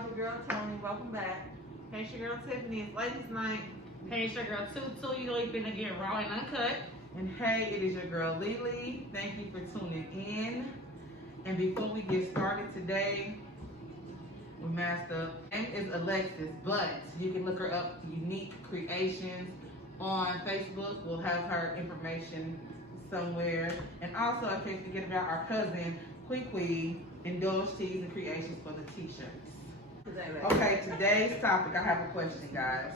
y'all. It's your girl Tony. Welcome back. Hey, it's your girl Tiffany. It's ladies' night. Hey, it's your girl Tutu. You know you've been to get raw and uncut. And hey, it is your girl Lily. Thank you for tuning in. And before we get started today, we masked up. Her name is Alexis, but you can look her up, Unique Creations, on Facebook. We'll have her information somewhere. And also, I can't forget about our cousin, Qui, Indulge Tees and Creations for the t-shirts. Okay, today's topic, I have a question, guys.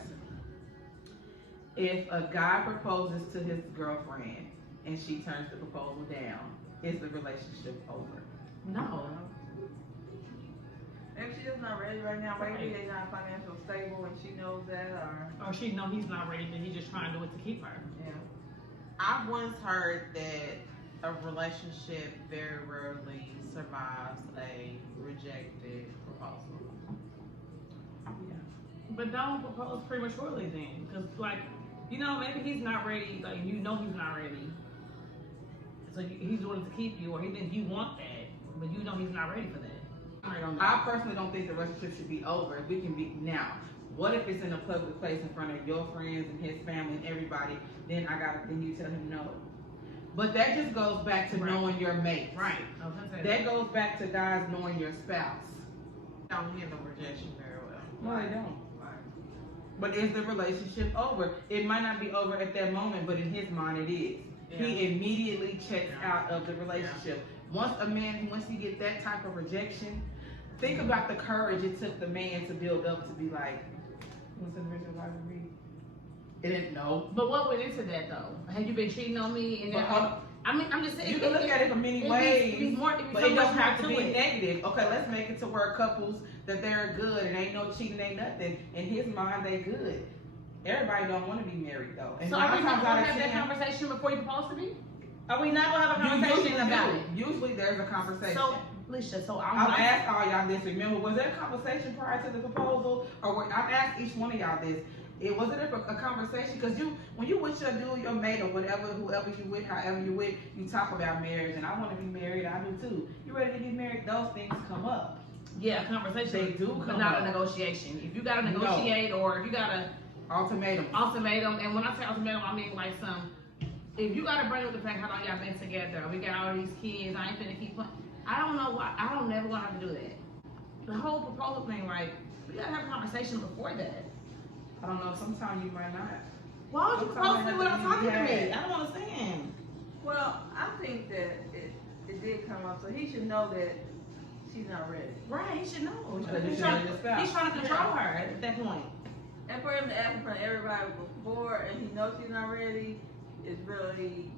If a guy proposes to his girlfriend and she turns the proposal down, is the relationship over? No. Maybe she's just not ready right now. Maybe they're not financially stable and she knows that, Or she know he's not ready, but he's just trying to do it to keep her. yeah. I've once heard that a relationship very rarely survives a rejected proposal. But don't propose prematurely then. Because, like, you know, maybe he's not ready. Like, you know he's not ready. So he's doing it to keep you, or he thinks you want that, but you know he's not ready for that. I personally don't think the relationship should be over. We can be now. What if it's in a public place in front of your friends and his family and everybody? Then you tell him no. But that just goes back to knowing your mate. Right. That goes back to guys knowing your spouse. I don't handle rejection very well. No, they don't. But is the relationship over? It might not be over at that moment, but in his mind it is. Yeah. He immediately checks out of the relationship. Once he gets that type of rejection, think about the courage it took the man to build up to be like, what's the original rivalry? It didn't know. But what went into that though? Have you been cheating on me? And I'm just saying. You can look at it from many ways, but it don't have to be it. negative. Okay, let's make it to where couples that they're good and ain't no cheating, ain't nothing. In his mind, they good. Everybody don't want to be married though. And So are we not going to have that conversation before you propose to me? Are we not going to have a conversation about it? Usually there's a conversation. So, Alicia, so I've asked all y'all this. Remember, was there a conversation prior to the proposal? I've asked each one of y'all this. Was it a conversation? Because when you with your dude, your mate, or whatever, whoever you with, however you with, you talk about marriage, and I want to be married, I do too. You ready to get married? Those things come up. Yeah, a conversation. They do come but not up. a negotiation. If you got to negotiate, or if you got to ultimatum, and when I say ultimatum, I mean like if you got to bring up the fact how long y'all been together, we got all these kids, I ain't finna keep playing. I don't know why. I don't never gonna have to do that. The whole proposal thing, right? We gotta have a conversation before that. I don't know. Sometimes you might not. Why would you propose to me without talking to me? I don't understand. Well, I think that it did come up, so he should know that she's not ready. Right, he should know. He's trying to control her at that point. And for him to ask in front of everybody before, and he knows she's not ready, it's really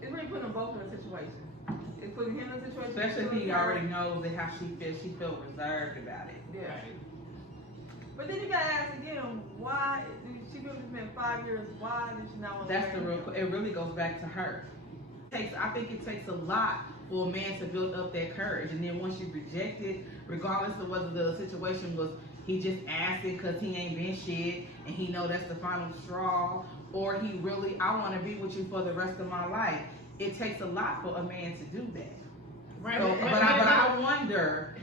putting them both in a situation. It's putting him in a situation. Especially if he already knows that how she feels. She feels reserved about it. Yeah. Right. But then you gotta ask again, why? She really spent 5 years. Why did she not want to? That's the real. It really goes back to her. I think it takes a lot for a man to build up that courage, and then once you reject it, regardless of whether the situation was he just asking because he ain't been shit and he know that's the final straw, or he really, I want to be with you for the rest of my life. It takes a lot for a man to do that. Right. So, but I wonder,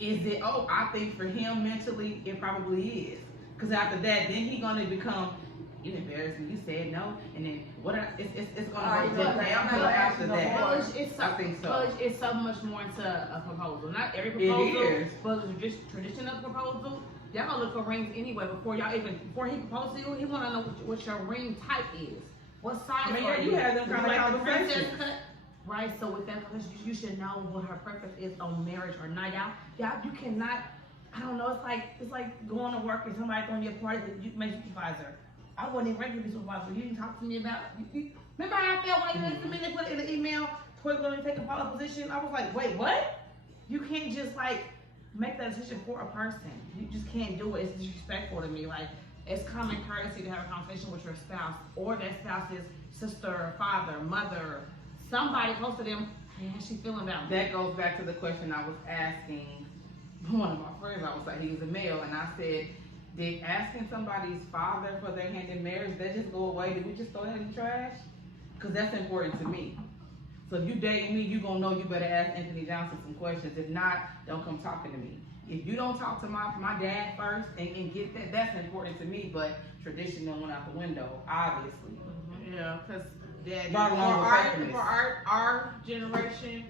is it? Oh, I think for him mentally, it probably is. Because after that, then he gonna become, you embarrassed me. You said no, and then what? It's gonna go downhill after that. Well, I think so. Well, it's so much more into a proposal. Not every proposal, It is. but just traditional proposal. Y'all gonna look for rings anyway before he proposes to you. He wanna know what your ring type is. What size? I mean, yeah, you have them kind of conversations. Right, so with that, you should know what her preference is on marriage or not. Y'all, you cannot. I don't know. It's like going to work and somebody throwing you a party that you make supervisor. I wasn't even ready to be supervisor. You didn't talk to me about. Remember how I felt when you listened to me? They put it in the email. Toy going to take a follow position. I was like, wait, what? You can't just make that decision for a person. You just can't do it. It's disrespectful to me. Like, it's common courtesy to have a conversation with your spouse or that spouse's sister, father, mother, somebody close to them. Hey, how's she feeling about me? That goes back to the question I was asking one of my friends. I was like, he was a male, and I said, did asking somebody's father for their hand in marriage, that just go away? Did we just throw that in the trash? Because that's important to me. So if you dating me, you gonna know you better ask Anthony Johnson some questions. If not, don't come talking to me. If you don't talk to my dad first and get that, that's important to me, but tradition done went out the window, obviously. Yeah, because daddy, Right along with faithfulness. for our generation,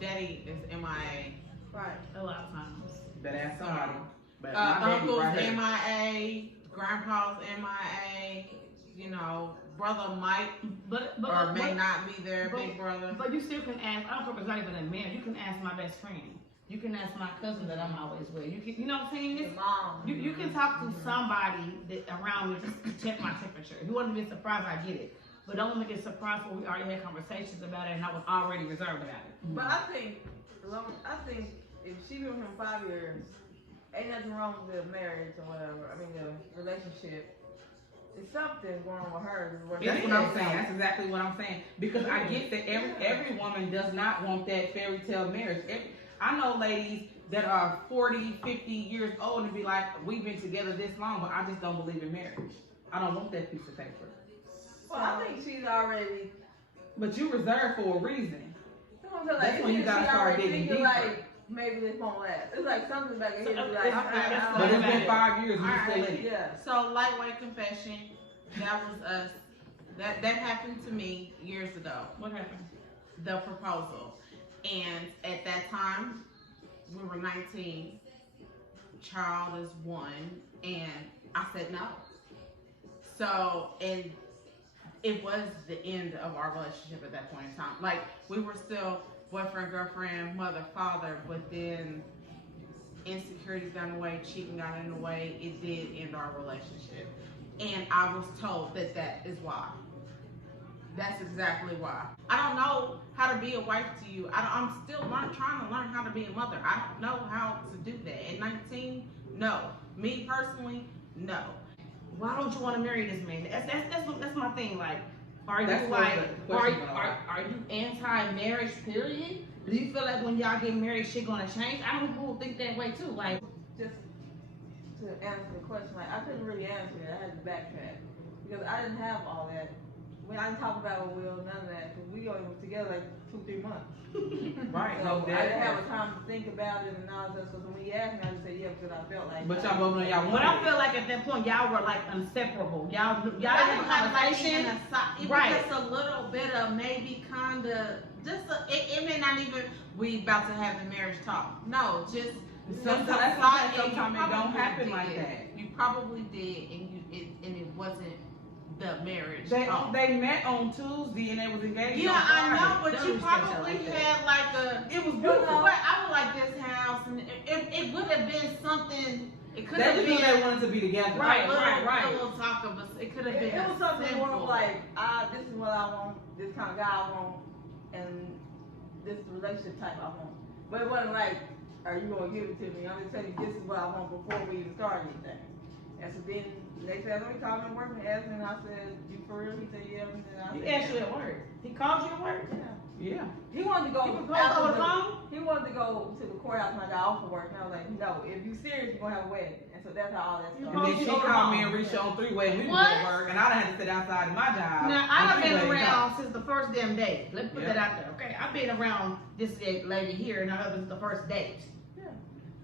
daddy is MIA. Right. A lot of times. Better ask somebody. But my baby Uncle's right here. MIA, grandpa's MIA, you know, brother might But or may not be there, but- big brother. But you still can ask. I don't care if it's not even a man. You can ask my best friend. You can ask my cousin that I'm always with. You can, you know what I'm saying? Your It's, mom. you can talk to somebody that around me just to check my temperature. If you want to be surprised, I get it. But don't make it surprised when we already had conversations about it and I was already reserved about it. But I think if she been with him 5 years, ain't nothing wrong with the marriage or whatever. I mean the relationship. It's something going on with her. That's what I'm saying. That's exactly what I'm saying. Because I get that every woman does not want that fairy tale marriage. I know ladies that are 40, 50 years old and be like, we've been together this long, but I just don't believe in marriage. I don't want that piece of paper. Well, I think she's already. But you reserved for a reason. Like, That's when you gotta start digging deeper. Like, maybe this won't last. It's like something back in here. So, Like, But it's been 5 years and you're Alright. still in it. Yeah. So lightweight confession, that was us. That happened to me years ago. What happened? The proposal, and at that time we were 19. Child is 1, and I said no. So, and it was the end of our relationship at that point in time. Like, we were still boyfriend, girlfriend, mother, father, but then insecurities got in the way, cheating got in the way. It did end our relationship. And I was told that that is why. That's exactly why. I don't know how to be a wife to you. I'm still trying to learn how to be a mother. I don't know how to do that. At 19, no. Me personally, no. Why don't you want to marry this man? That's my thing. Like, are you That's what like, the are question you, was. are you anti-marriage? Period. Do you feel like when y'all get married, shit gonna change? I know people who think that way too. Like, Just to answer the question, like I couldn't really answer it. I had to backtrack because I didn't have all that. When I didn't talk about it with Will, none of that, because we only were together like 2-3 months. Right, So no I didn't have doubt. a time to think about it and all that. So when he asked me, I just said yeah because I felt like. But y'all both know y'all but want I feel like at that point y'all were like inseparable. Y'all I didn't have didn't a have like conversation. even a it was Right. just a little bit of maybe kinda it may not even we about to have the marriage talk. No, just Sometimes a that's thought, sometimes and you it don't probably happen like did. that. You probably did, and it wasn't the marriage talk. They met on Tuesday and they was engaged Yeah, on I Friday. know, but Don't you respect her probably like that. had like a. It was You beautiful. know what? I would like this house, and it would have been something. It could They have just been knew they wanted to be together. Right, a little, right. a little talk of us. It could have It been. was something more simple. of like, this is what I want, this kind of guy I want, and this relationship type I want. But it wasn't like, are you gonna give it to me? I'm just telling you this is what I want before we even start anything. And so then they said, he called me at work and asked me, and I said, you for real? He said, yeah. And then I He said, asked you at work. He called you at work. yeah. Yeah. He wanted to go. You proposed after over the phone? He wanted to go to the courthouse when I got off of work, and I was like, no. If you serious, you're gonna have a wedding. And so that's how all that You And started. then she Over the called me phone. and reached on 3-way and we was What? at work and I done had to sit outside of my job. Now on I've been 3-way and talk. around since the first damn date. Let's put Yeah. that out there, okay? I've been around this lady here, and her husband's the first date. Yeah.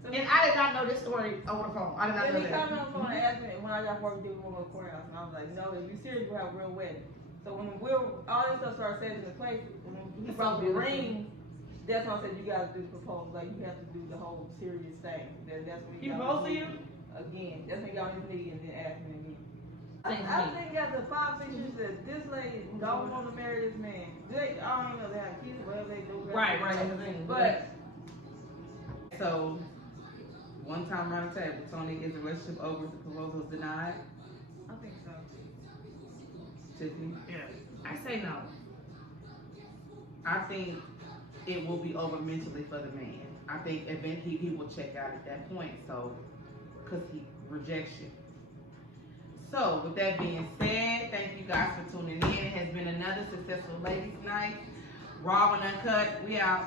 So And I did not know this story over the phone. I did not Then know he called me that. on the phone and asked me when I got work, did we want to go to the courthouse? And I was like, no, if you serious, we'll have a real wedding. So when all this stuff started setting into place, when he That's brought so the beautiful. ring, that's when I said you gotta do the proposal. Like you have to do the whole serious thing. That's when He got proposed on to his you? knee again. That's when he got on his knee and then asked me again. Same I thing. think after 5-6 years that this lady don't want to marry this man. I don't even know they have kids, whatever they do. Right, that's the thing. But So, one time around the table, Tony, is the relationship over if the proposal is denied? I think so. Tiffany? Yeah. I say no. I think it will be over mentally for the man. I think eventually he will check out at that point, so, because he rejection. So, with that being said, thank you guys for tuning in. It has been another successful ladies' night. Raw and uncut, we out.